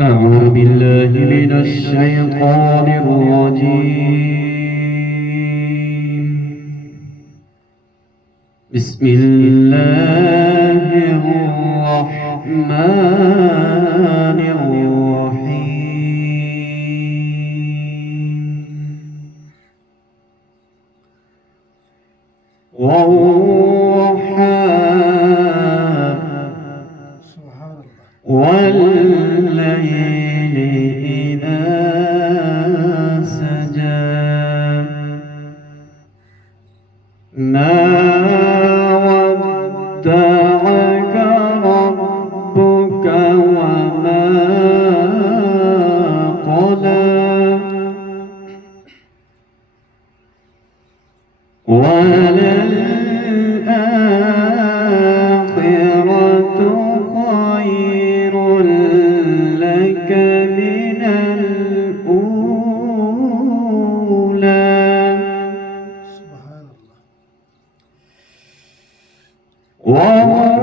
أعوذ بالله من الشيطان الرجيم. بسم الله الرحمن الرحيم. والضحى والليل إذا سجى ما ودعك ربك وما قلى وللآخرة خير لك من الأولى. سبحان الله. والضحى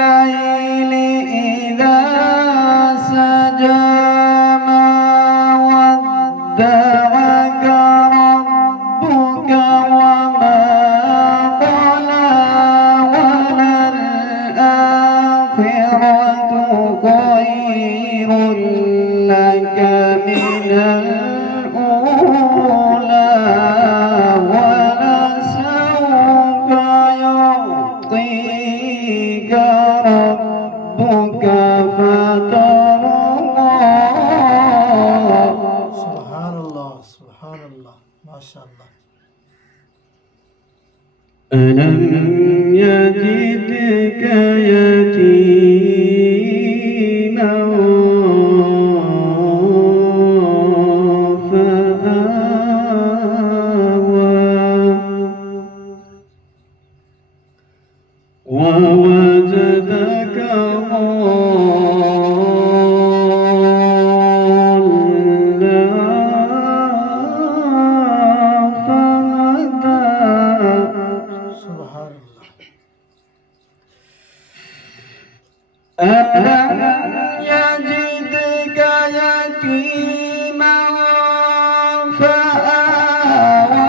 والليل إذا سجى ما ودعك ربك وما قلى وللآخرة خير لك من الأولى ولسوف يعطيك ربك فترضى. سبحان الله سبحان الله ما شاء الله. ألم يجدك يتيما فآوى ووجدك ضالا فهدى. سبحان الله. ألم يجدك يتيما فآوى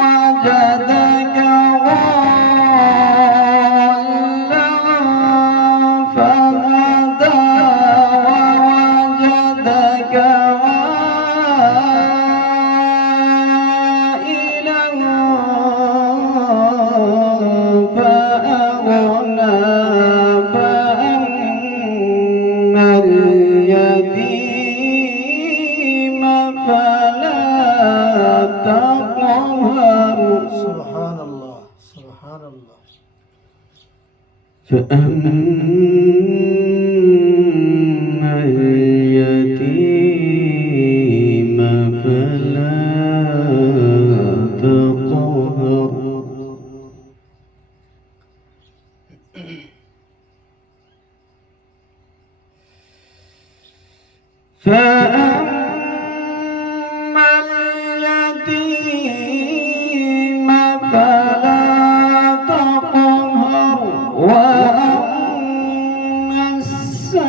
ووجدك ضالا فهدى ووجدك عائلا فأغنى فأما اليتيم فلا تقهر. سبحان الله سبحان الله. فأما اليتيم فلا تقهر فأما اليتيم فلا تقهر وأما السائل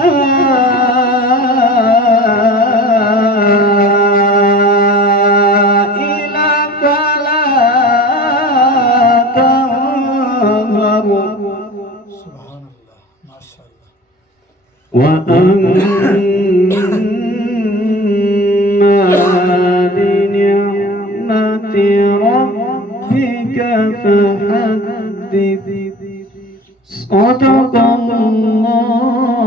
فلا تنهر. سبحان الله ما شاء الله. وأما بنعمة ربك فحدث. صدق الله